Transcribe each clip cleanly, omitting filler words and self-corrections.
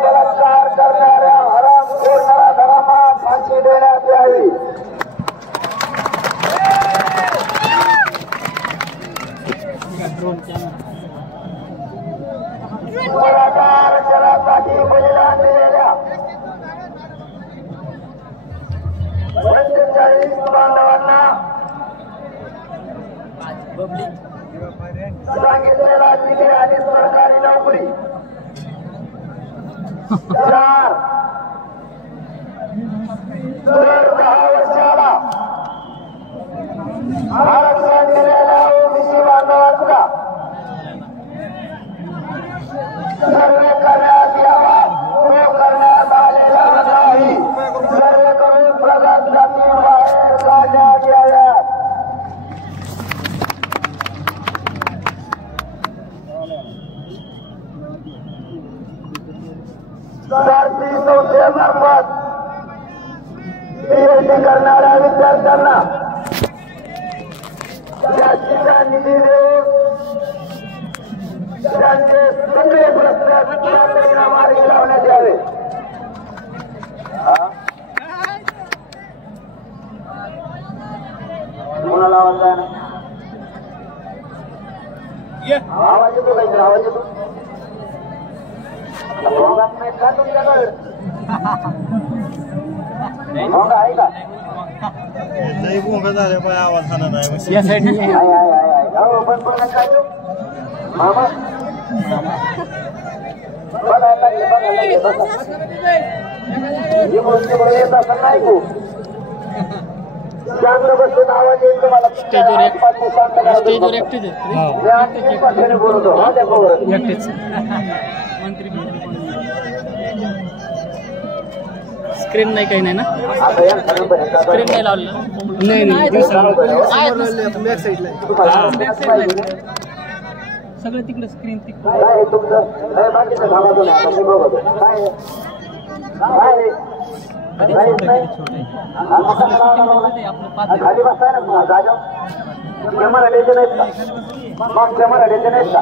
बलात्कार करणाऱ्या हरामखोर नराधमांना फाशी देण्यात यावी. मराठा आरक्षणासाठी बलिदान दिलेल्या 45 बांधवांना सांगितलेला निधी आणि सरकारी नोकरी 4 दर 10 वर्षाला आरक्षण दिलेल्या ओबीसी बांधवांचा सर्वे करण्यात यावा. तो करण्यात आलेला नाही. सर्वे करून प्रगत जाती बाहेर काढण्यात याव्यात. सरकारी संस्थेमार्फत पीएचडी करणाऱ्या विद्यार्थ्यांना जास्तीचा निधी देऊन त्यांचे सगळे प्रश्न मार्गी लावण्यात यावे. कोणाला आवाज आहे ना? आवाज येतो काहीतरी आवाज येतो. नाही का तुमच्याकडे आहे का? नाही भोंगा झाले पाय आवाज खाना नाही या साईड पण पण काय मामा बघायला येत असं नाही गो. चांगलं बसून आवाज येईल तुम्हाला. स्टेजवर एकटेच बोलतो स्क्रीन नाही काही नाही ना. स्क्रीन नाही लावलं सगळं तिकडे स्क्रीन तिकडे काय तुमचं बाकीचं कामातून खाली बसताय ना जागा कॅमेरा द्यायचे नाहीत का? मग कॅमेरा द्यायचे नाहीत का?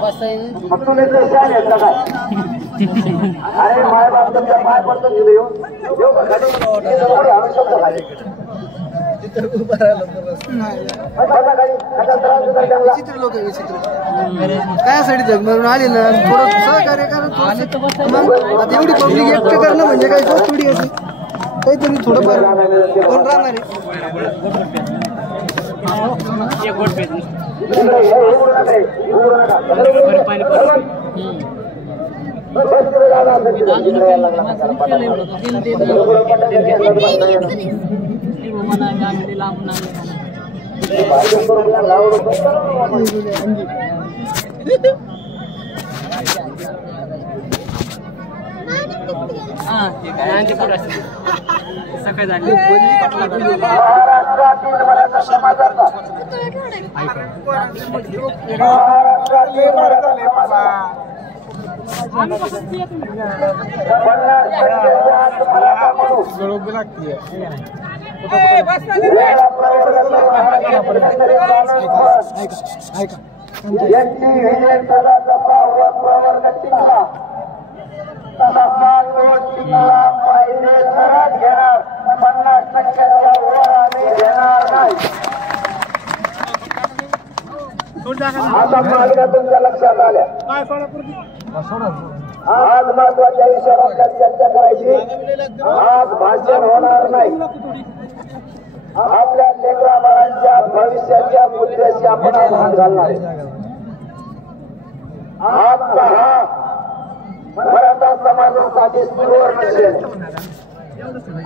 मग तुम्ही शान आहेत का काय? अरे माय बाप तुमच्या पाय पडतो तिथे येऊ का खाली आणू शकतो खाली विचित्र लोक विचित्र कायसाठी जगमारून आले ना थोडं सहकार्य करा. आता एवढी पब्लिक एकटं करणं म्हणजे काही गोष्ट थोडी असेल. काहीतरी थोडंफार कोण राहणार सकाळी झाली आता मागण्या तुमच्या लक्षात आल्या. आज महत्वाच्या विषयावर चर्चा करायची. आज भाषण होणार नाही. आपल्या लेकरा बाळांच्या भविष्याच्या मुद्द्याशी आपण हात घालणार आहे. आजचा हा मराठा समाजासाठी सुवर्ण क्षण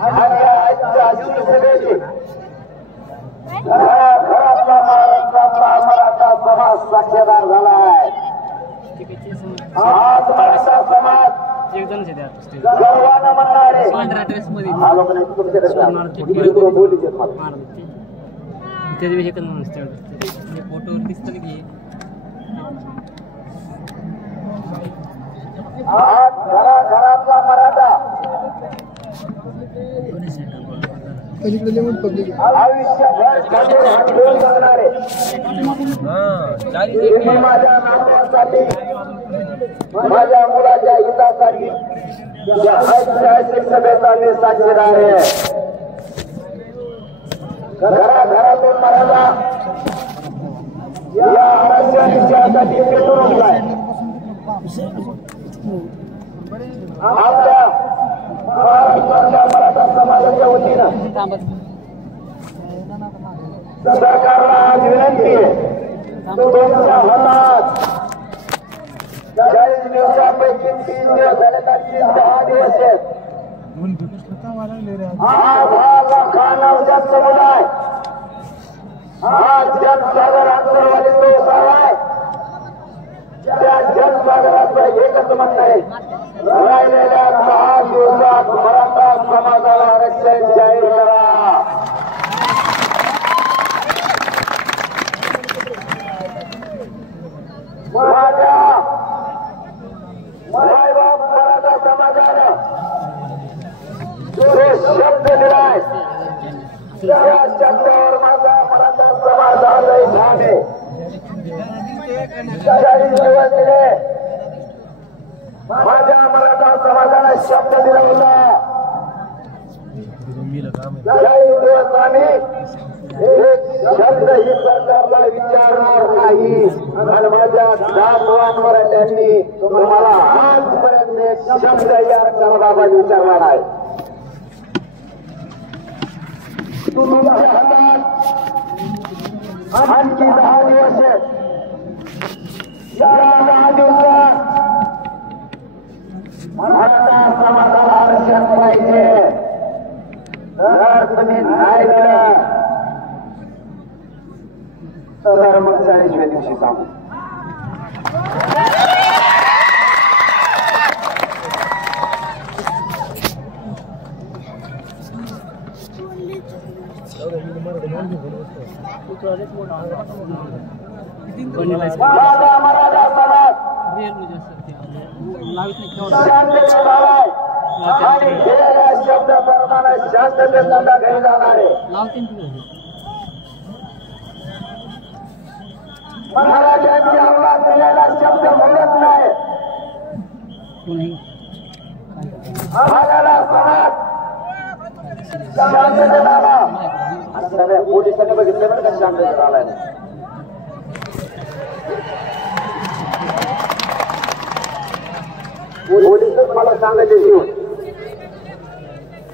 आणि आजच्या शिवसेनेची घरातला महाराष्ट्रातला मराठा समाज साक्षीदार झाला आहे. आज मराठा समाज गर्वानं म्हणणारे फोटोवर दिसतं की आज घरातला मराठा पलीकडे लेवून पब्लिक आयुष्यभर खांद्यावर हात घेऊन जगणारे मी माझ्या नावासाठी माझ्या मुलाच्या हितासाठी या ऐतिहासिक सभेचा मी साक्षीदार आहे. घराघरातून मराठा या आरक्षणासाठी पेटून उठलाय. आपल्या महाराष्ट्राच्या मराठा समाजाच्या वतीनं सरकारला आज विनंती आहे, तुमच्या हातात 40 दिवसांपैकी 3 दिवस झाले तर 10 दिवस आहेत. आज हा लाखांचा समुदाय हा जनसागर आंदोलनाने तो झालाय. त्या जनसागराचं एकच म्हणणं आहे, राहिलेल्या 10 दिवसात मराठा समाजाला आरक्षण जाहीर करा. माझ्या मायबाप मराठा समाजाला जो शब्द दिलाय त्या शब्दावर माझा मराठा समाज आजही ठाम आहे. 40 दिवस दिले माझ्या मराठा समाजाला शब्द दिला होता. 40 दिवस आम्ही एक शब्द ही सरकारला विचारणार नाही आणि माझ्या दासवांवर त्यांनी तुम्हाला आजपर्यंत एक शब्द या आरक्षणाबाबत विचारणार आहे. तुमच्या हातात आणखी 10 दिवस आहेत. या 10 दिवसात मराठा समाजाला आरक्षण पाहिजे. जर तुम्ही नाही दिलं तर मग 40व्या दिवशी सांगू. माझा मराठा समाज शांततेत झालाय आणि दिलेल्या शब्दाप्रमाणे शांततेत नंदा घरी जाणार आहे. महाराजांची आवाज दिलेला शब्द बोलत नाही. आलेला समाज शांततेत आला. सगळ्या पोलिसांनी बघितलं बरं का शांततेत आलाय. पोलिसच मला सांगायचे घेऊन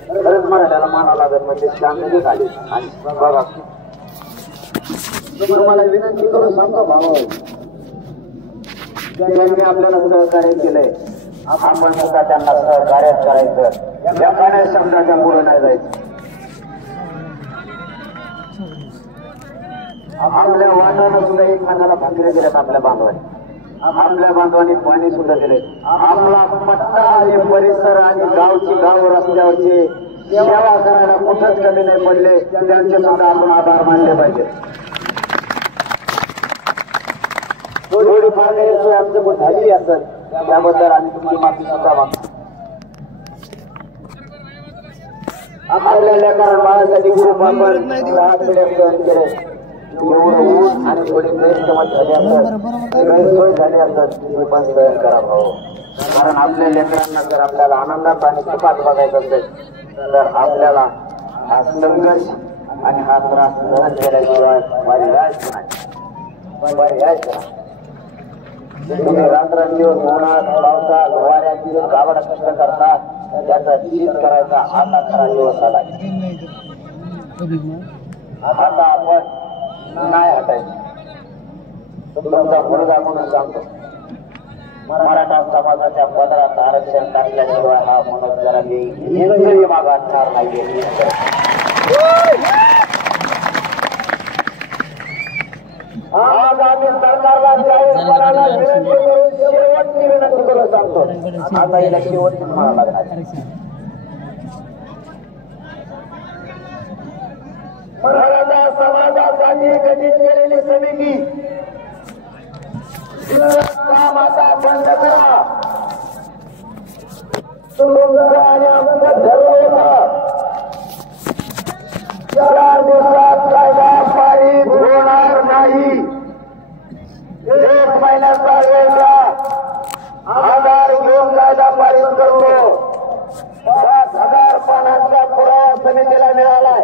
खरंच मराठ्याला माना लागत म्हणजे शांततेत आली. आणि बघा तुम्हाला विनंती करून सांगतो भाऊ, ज्यांनी आपल्याला सहकार्य केलंय आपण सुद्धा त्यांना सहकार्यच करायचं. त्या पाण्या शब्दाच्या पुढे नाही जायचं. आपल्या वाहनानं सुद्धा एकमेकाला भाकरी दिल्यात. आपल्या बांधवांनी पाणी सुद्धा दिले. आपला पट्टा आणि परिसर आणि गावची गाव रस्त्यावरची सेवा करायला कुठंच कमी नाही पडले. त्यांचे सुद्धा आपण आभार मानले पाहिजे. थोडीफार गैरसोय आमच्याकडून झाली असेल त्याबद्दल आम्ही तुमची माफी सुद्धा मागतो. आपल्या लेकरांना बाळासाठी खूप आपण 6 पिढ्या सहन केले. एवढं ऊन आणि थोडी गैरसमज झाली असत, गैरसोय झाली असत, तुम्ही पण सहन करा भाऊ. कारण आपल्या लेकरांना जर आपल्याला आनंदात आणि सुखात बघायचं असेल तर आपल्याला हा संघर्ष आणि हा त्रास सहन केल्याशिवाय पर्यायच नाही. तुम्ही रात्रंदिवस उन्हात पावसात वाऱ्याची गावड कष्ट करतात, त्याचा शीत करायचा आता खरा दिवस आला. आता आपण नाही हटायचं. तुमचा मुलगा म्हणून सांगतो, मराठा समाजाच्या पदरात आरक्षण टाकल्याशिवाय हा मनोज जरा मी मागणार नाहीये. आज आम्ही सरकारला जाहीरपणाला विनंती करून शेवटची विनंती करून सांगतो, आता हिला शेवटची म्हणावं लागणार. मराठा समाजासाठी गठीत केलेली समिती काम आता बंद करा. तुमचं आणि आमचं ठरवलं होतं 4 दिवसात कायदा पारित होणार नाही. 1 महिन्याचा वेळ द्या. आधार घेऊन कायदा पारित करतो. 5,000 पानांचा पुरावा समितीला मिळालाय.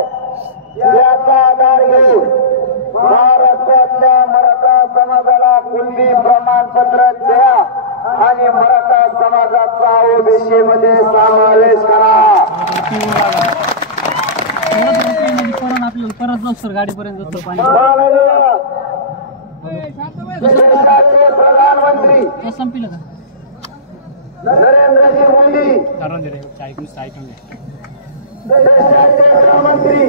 याचा आधार घेऊन महाराष्ट्रातल्या मराठा समाजाला कुणबी प्रमाणपत्र द्या आणि मराठा समाजाचा ओबीसी मध्ये समावेश करा. परत जाऊ सर गाडीपर्यंत देशाचे प्रधानमंत्री संपलं का नरेंद्रजी मोदी, देशाचे गृहमंत्री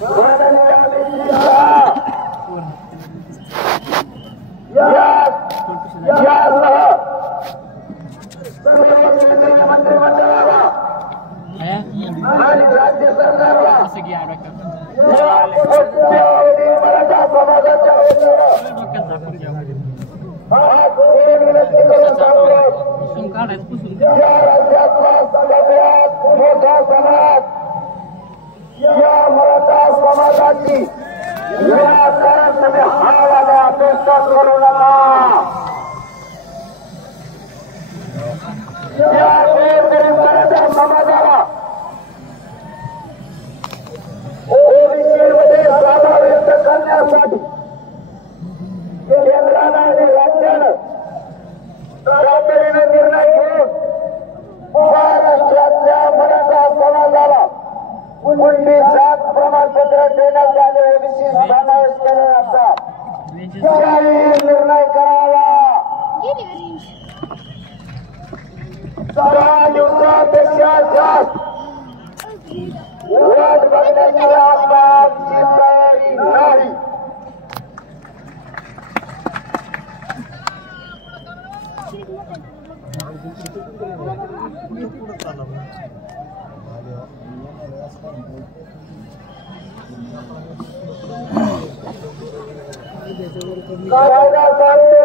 माननीय अमित शहा यासह सर्व केंद्रीय मंत्रिमंडळाला आणि राज्य सरकारला मराठा समाजाच्या विनंती करून सांगतो. या राज्यातला सगळ्यात मोठा समाज या मराठा समाजाची विनाकारण तुम्ही हावाने अपेक्षा करू नका. या गोरगरीब मराठा समाजाला ओबीसीमध्ये समाविष्ट करण्यासाठी केंद्रानं आणि राज्यानं तातडीने निर्णय घेऊन महाराष्ट्रातल्या मराठा समाजाला कुणबी जात प्रमाणपत्र देण्यात आले. ओबीसी समावेश करण्याचा जाहीर निर्णय करावा. 6 दिवसापेक्षा जास्त वाट बघण्याची आमची तयारी नाही. कायदा सांगतो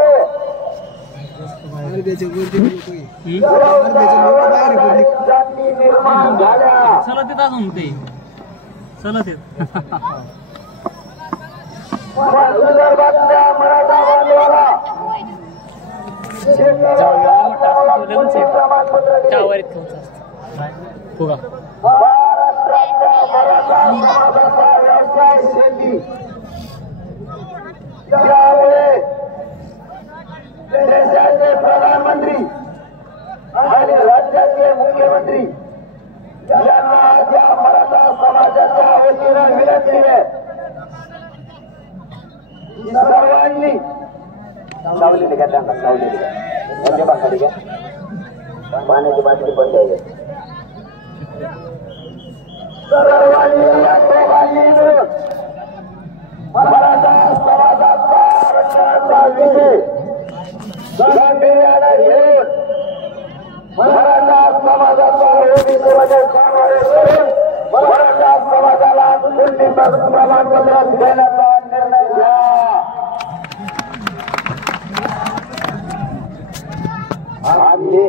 जाती निर्माण झाल्या. चलत येत अजून ते चलत येत विदर्भातल्या मराठा बांधवाला महाराष्ट्राच्या मराठा समाजाचा व्यवसाय शेती. त्यामुळे देशाचे प्रधानमंत्री आणि राज्याचे मुख्यमंत्री यांना या मराठा समाजाच्या वतीनं विनंती आहे. सर्वांनी सावली घ्या, त्यांना सावली घ्या, बाकी घ्या, पाण्याची बाटली बंद आहे. सर्वांनी या दोघांनी मिळून मराठा समाजाचा आरक्षणाचा विषय गांभीर्याने घेऊन मराठा समाजाचा ओबीसीमध्ये समावेश करून मराठा समाजाला कुणबी प्रमाणपत्र देण्याचा निर्णय घ्या. आम्ही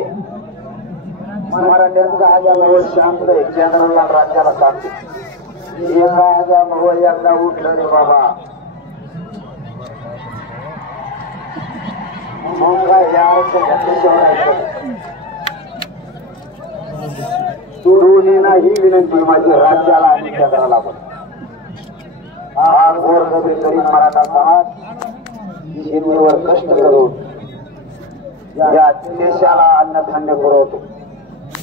मराठ्यांचा आजाला शांत आहे. केंद्राला राज्याला सांगतो एका आजा एकदा उठलं रे बाबा. मग काय या सोडून ही विनंती माझी राज्याला आणि केंद्राला पण. हा गोरगरीब गरीब मराठा समाज शेतीवर कष्ट करून या देशाला अन्नधान्य पुरवतो.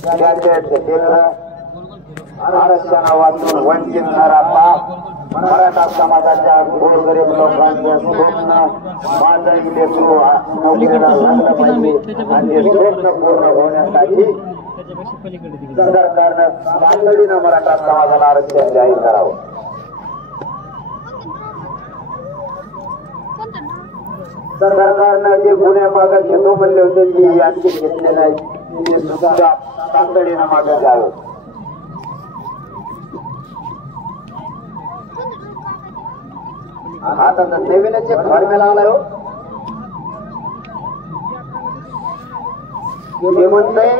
त्याचे लेकर आरक्षणा वाचून वंचित न राहता मराठा समाजाच्या गोरगरीब लोकांचे स्वप्न माझंही लेकरू नोकरीला लागलं पाहिजे आणि स्वप्न पूर्ण होण्यासाठी सरकारनं तातडीनं मराठा समाजाला आरक्षण जाहीर करावं. सरकारनं जे गुन्हे मागे घेतो म्हणले होते ते आणखी घेतले नाही. ते सुद्धा तातडीनं मागे द्यावं. आता तर नवीनच एक फॉर्म्युला आलाय हो. ते म्हणतंय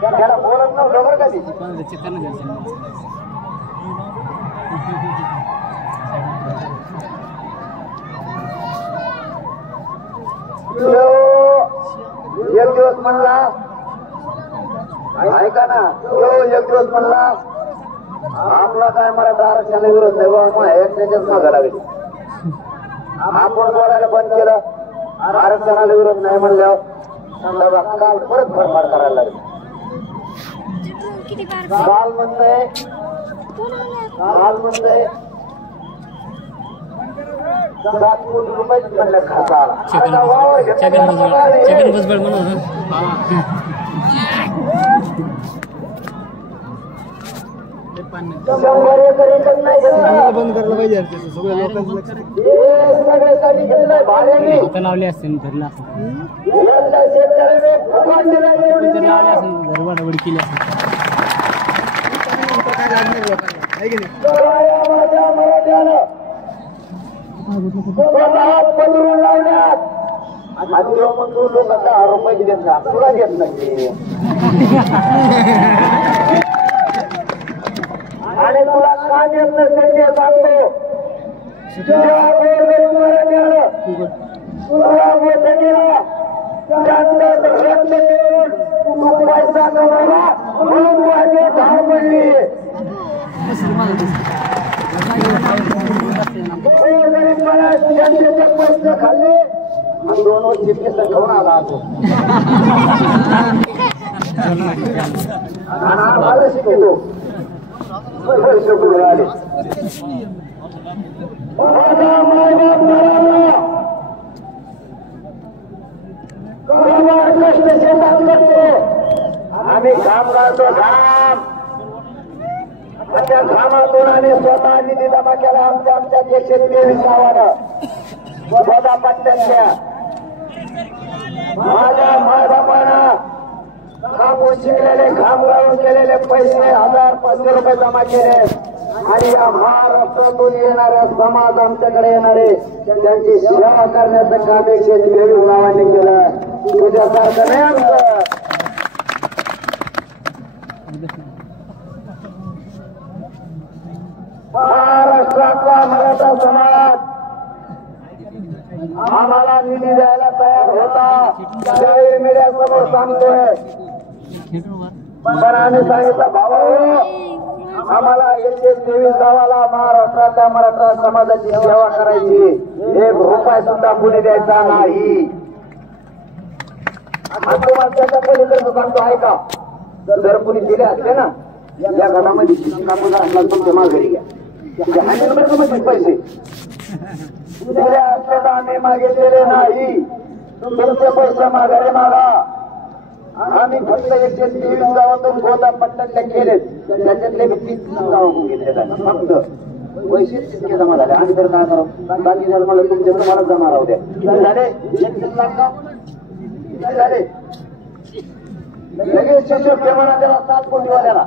त्याला बोलत नव्हतं बरं कधी. एक दिवस म्हणला ऐका ना, एक दिवस म्हणला आपला काय मराठा आरक्षणाला विरोध नाही बाबा, एकट्याच्याच मागा लागली. आपण बोलायला बंद केलं, आरक्षणाला विरोध नाही म्हणल्यावर काल परत फरफार करायला लागली. काल म्हणतंय 7 कोटी रुपये म्हणलं खाता आला. छगन भुजबळ म्हणून शंभर एकर एकच नाही घेतला, बंद करायला पाहिजे सगळ्या लोकांचं लक्ष. हे सगळ्यासाठी घेतलंय भाड्याने. आता लावले असते धरला यंदा शेतकऱ्याने फुकट दिलाय एवढी लावले असेल घरवाडवडी केली असेल. काय लागणार लोकांना आहे की नाही? सगळ्या माझ्या मराठ्यानं स्वतः पदरून लावण्यात आणि लोक 10 रुपये देत नाही, तुला देत नाही. आणि तुला का देत नसेल ते सांगतो. जेव्हा गोरगरीब मराठ्यानं तुला मोठं केला, त्यानंतर रक्त देऊन तू पैसा कमावला म्हणून माझे धार पडली. गोरगरीब जनतेचे पैसे खाल्ले आणि 2 वर्षी पैसे खाऊन आला असो. आणि आम्हाला शिकतो पैसे कुठे आले. माझा मायबाप मराठा कष्ट शेतात करतो. आम्ही घाम गाळतो, घाम. त्या घामातून आणि स्वतः निधी जमा केला आमच्या 123 गावानं स्वतः पट्ट्यांच्या. माझ्या मायबापानं घामून शिकलेले, घाम गाळून केलेले पैसे 1000-500 रुपये जमा केले. आणि या महाराष्ट्रातून येणाऱ्या समाज आमच्याकडे येणारे त्यांची सेवा करण्याचं काम 123 गावांनी केलं. तुझ्यासारखं नाही आमचं. महाराष्ट्रातला मराठा समाज आम्हाला निधी द्यायला तयार होता. जाहीर मीडियासमोर सांगतोय, पण आम्ही सांगितलं भावा आम्हाला 123 गावाला महाराष्ट्रातल्या मराठा समाजाची सेवा करायची, 1 रुपया सुद्धा कुणी द्यायचा नाही. आणि तुम्हाला त्याच्या पलीकडे सांगतो ऐका, जर कुणी दिले असते ना या घरामध्ये कापूस असला तुमच्या माघारी घ्या. पैसे दिले असते तर आम्ही मागितलेले नाही. तुमचे पैसे माघारी मागा. आम्ही फक्त 123 गावातून गोदा पट्ट्यातले केलेत, त्याच्यातले 30 गावातून घेतले फक्त पैसे तितके जमा झाले. आम्ही तर काय करू, बाकी जर मला तुमच्या तुम्हाला जमा राहू द्या. झाले 31 लाख का झाले. लगेच शिष्यप्रेमाला त्याला 7 कोटीवाल्याला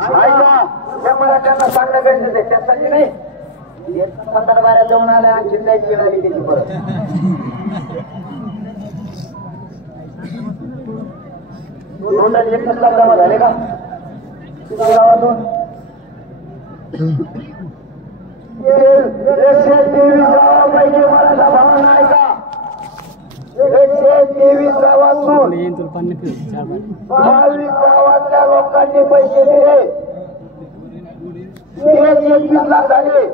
ऐका, त्या मराठ्यांना सांगणं गरजेचं आहे. त्यासाठी नाही 17-12 जाऊन आल्या आणि चिंताची वेळ आली त्याची परत. तोंडाचे 21 लाख जमा झाले का गावातून? 123 गावापैकी मराठा भावना नाही का? 123 गावातून 22 गावातल्या लोकांनी पैसे दिले, 21 लाख झाले.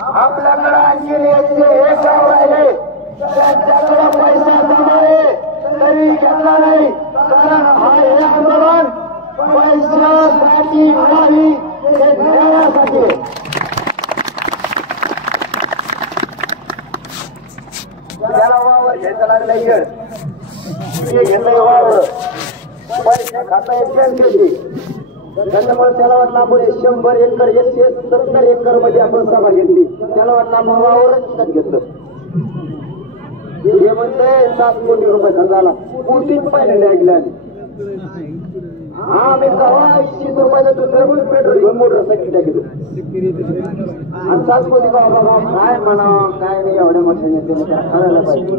आपल्याकडे आणखी 101 गाव राहिले, त्यांच्याकडे पैसा जमा आहे तरी घेतला नाही. कारण हे आंदोलन पैशासाठी नाही, ते न्यायासाठी. त्याला वावर घ्यायचं लागलं इकडे, घेतलंय वावर, पैसे खाता येते. त्याच्यामुळे त्याला वाटलं आपण 100 एकर 170 एकर मध्ये आपण सभा घेतली. त्याला वाटलं आपण वावरच विकत घेतलं. हे म्हणते 7 कोटी रुपये खर्च झाला. कोटीच पहिल्यांदा ऐकलं. आम्ही कवा 30 रुपयाला दुसरं पण पेट्रोल घेऊन मोटरसायकल टाकतो आणि सांस्कृती बाबा काय म्हणा काय नाही एवढ्या मोठ्या नेत्याने त्याला कळायला पाहिजे.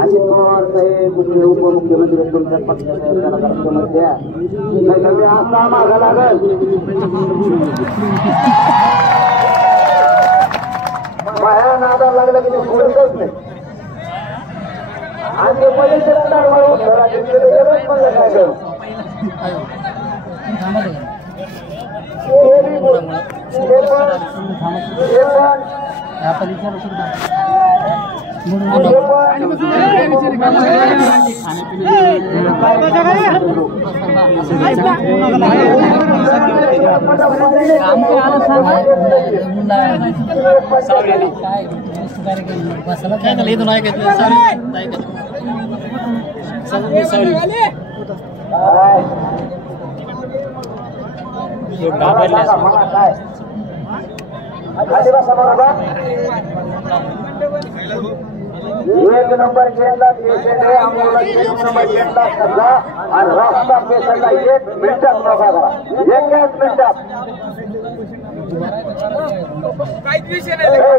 अजित पवार साहेब दुसरे उपमुख्यमंत्री तुमच्या पक्षाचे त्याला मुख्यमंत्री द्या नाही तर मी असा मागा लागल माझ्या नादाला लागलं की मी सोडतच नाही. आणि ते पहिले म्हणलं काय करू एक नंबर घेतला पेशंट आहे आम्हाला एक नंबर घेतला सध्या आणि रस्ता पेशंटला 1 मिनिटात नका करा 1 मिनिटात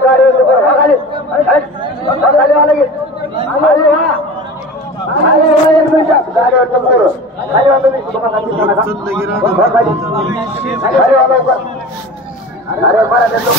गाडी अरे मला देतो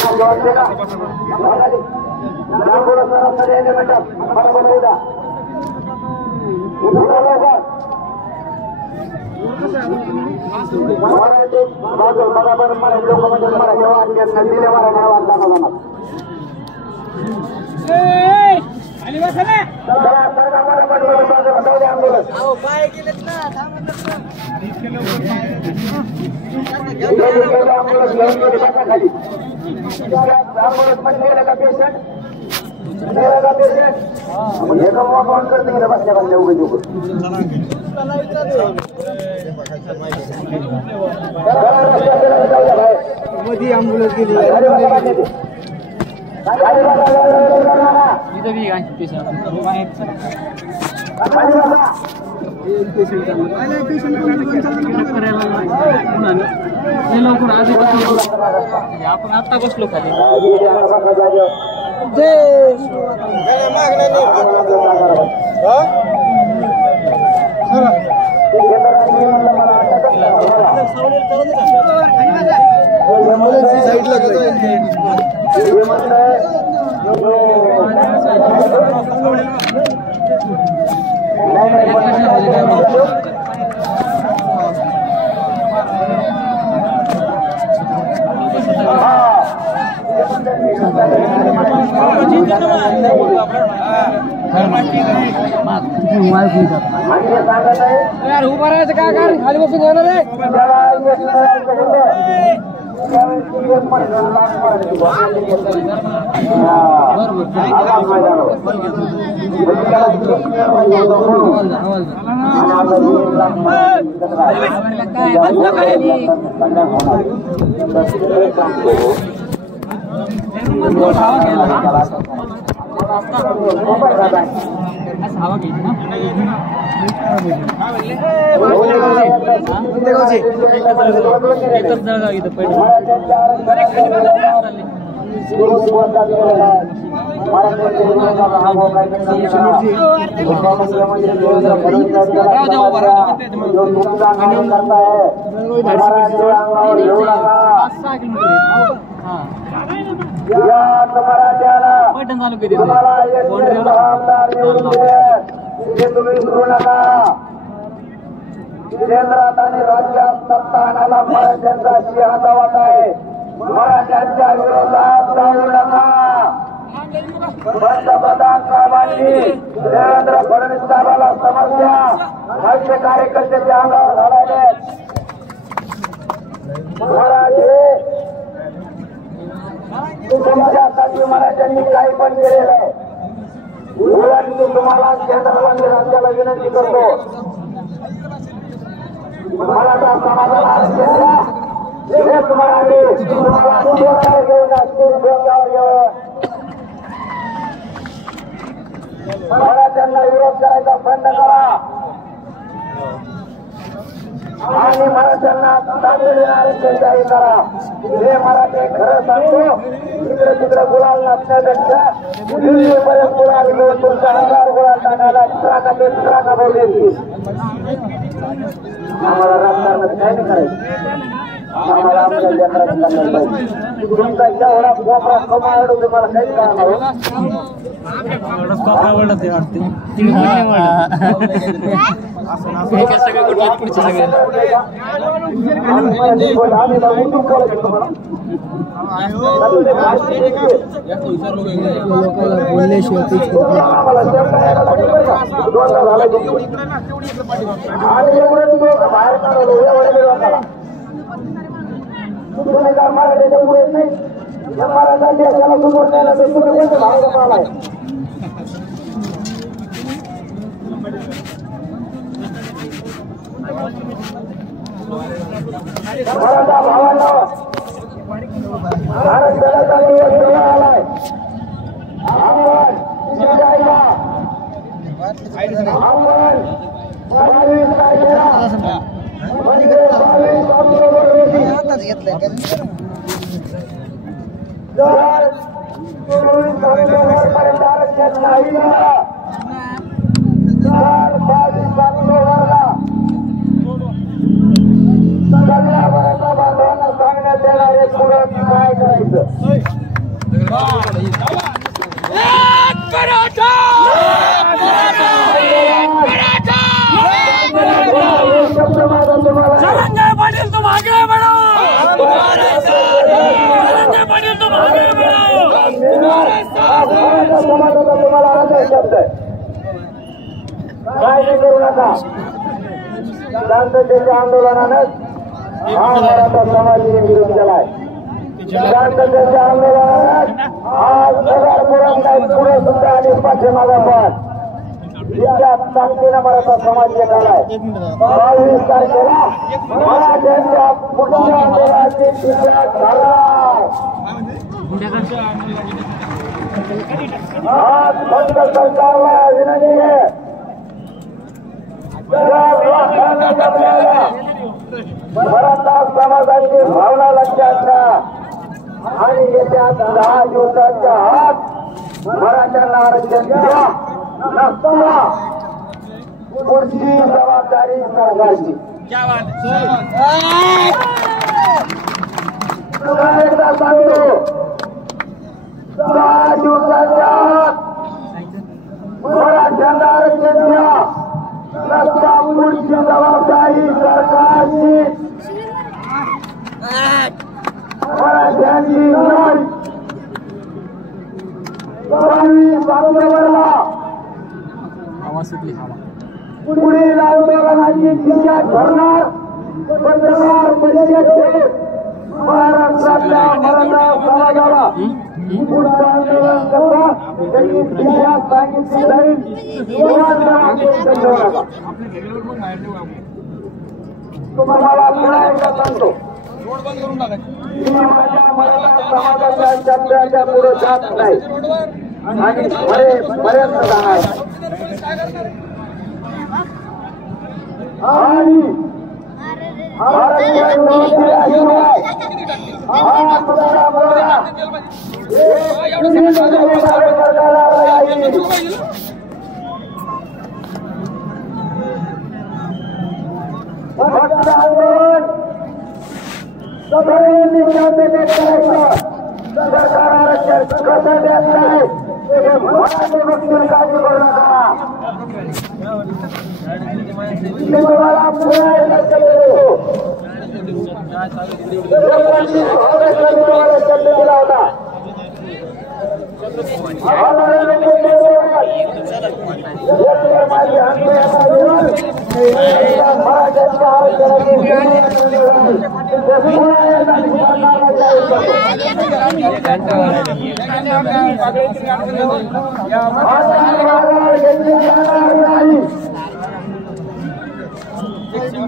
मध्ये ॲम्ब्युलन्स गेली आपण आता बसलो खाली यार उभं राहायचं काय कारण खाली बसून येणार आहे हवा घ्यायची ना एकच जागा इथं पहिले पैठण तालुक्यात तुम्ही विसरू नका. केंद्रात आणि राज्यात सत्ता आणायला मराठ्यांचा सिंहाचा वाटा आहे. मराठ्यांच्या विरोधात जाऊ नका. पंतप्रधान साहेबांनी देवेंद्र फडणवीस साहेबांना समस्या आमचे कार्यकर्त्याच्या अंगावर घालायले. मराठे तुमच्यासाठी मराठ्यांनी काही पण केलेलं आहे. तुम्हाला केंद्राला मी राज्याला विनंती करतो मराठा समाजाला मराठी तुम्हाला घेऊन मराठ्यांना विरोध करायचा बंद करा. आणि मराठ्यांना तातडीने आरक्षण जाहीर करा. हे मराठी खरं सांगतो, इकडे तिकडे गुलाल नसण्यापेक्षा दिल्लीपर्यंत गुलाल घेऊन तुमचा हजार गुलाल टाकायला ट्राका बोलले. आम्हाला राजकारणात काय नाही करायचं. आम्हाला आपल्या लेकरांना सांगायला पाहिजे. तुमचा जेवढा कोपरा कमावडो तुम्हाला काही करणार सगळे कुठले पुढचे सगळे बाहेर काढवलं. तुम्ही जर मराठीच्या पुढे नाही मराठा देशाला समोर नेला तर तुम्ही कोणत्या भावाला पाहिलाय. मराठा भावांना महाराष्ट्राचा दिवस जवळ आलाय. आपण शिकायला आपण 22 तारखेला म्हणजे 22 ऑक्टोबर रोजी जर 24 ऑक्टोबरपर्यंत आरक्षण नाही मिळालं तर 22 ऑक्टोबरला सगळ्या मराठा बांधवांना सांगण्यात येणार आहे पुढं काय करायचं. संजय पाटील तुम आगे बढ़ो. संजय पाटील तुम आगे बढ़ो. तुम्हाला आता शब्द आहे. काय करू नका. शांततेच्या आंदोलनानं हा मराठा समाजाने विरोध केलाय. शांततेच्या आंदोलनात आज पुढे सुद्धा आणि पाठीमागा पण या ताकदीनं मराठा समाज केलाय. 22 तारखेला मराठ्यांच्या पुढच्या आंदोलनाची सुरुवात झाली. आज फक्त सरकारला विनंती आहे. मराठा समाजाची भावना लक्षात घ्या आणि येत्या 10 दिवसाच्या आत मराठ्यांना आरक्षण द्या. नसताना पुढची जबाबदारी सरकारची. एकदा सांगतो 10 दिवसाच्या आत मराठ्यांना आरक्षण द्या. नसता पुढची जबाबदारी सरकारची. मराठ्यांची लढाई 22 ऑक्टोबरला पुढील आंदोलनाची दिशा ठरणार. पत्रकार परिषदेत महाराष्ट्रातल्या मराठा समाजाला पुढचं आंदोलन करा त्याची दिशा सांगितली जाईल. तुम्हाला पुन्हा एकदा सांगतो मी माझ्या मराठा समाजाच्या शब्दाच्या पुढे जात नाही आणि पर्यंत जाणार. आणि भारतीय लोकशाहीशिवाय हा पुतळा मोडा सरकारला फक्त आंदोलन सगळ्यांनी शांततेत करायचं. सरकार आरक्षण कसं देत नाही मराठी गोष्टी काळजी करू नका. मी तुम्हाला पुन्हा एकदा देतो. तुम्हाला शब्द दिला होता. माझी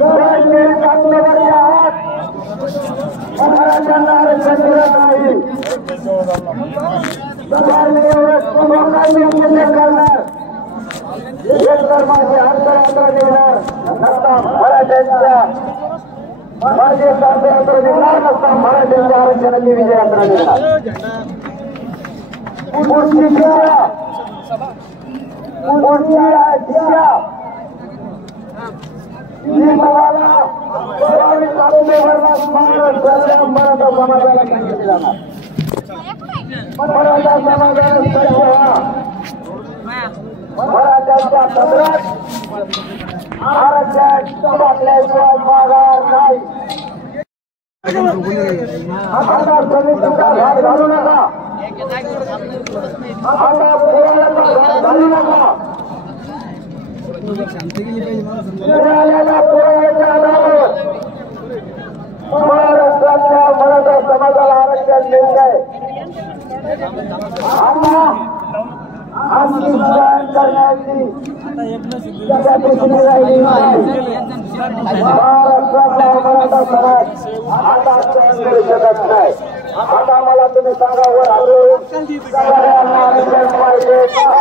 मराठ्यांच्या मराठ्यांना आरक्षण दिलं नाही. सरकारने एवढं करणार एक धर्माचे अंतरांतर निघणार नसता मराठ्यांच्या मराठ्यांचं अंतरांतर निघणार नसता मराठ्यांच्या आरक्षणाची विजय यात्रा निघणार. पुढची दिशा ही मला मराठा समाजाला सांगितले जाणार. मराठा समाजाला मराठ्यांच्या सदरात आरक्षण टाकल्याशिवाय माघार नाही. आता समितीचा भाग घालू नका. आता पुराणाचा भाग घालू नका. मिळालेल्या पुराव्याच्या आधारावर महाराष्ट्रातल्या मराठा समाजाला आरक्षण मिळत आहे. आमची सुधारण करण्याची कॅपॅसिटी राहिली नाही. महाराष्ट्रातला मराठा समाज आता सहन करू शकत नाही. आता मला तुम्ही सांगा वर आलो सगळ्यांना आरक्षण पाहिजे का?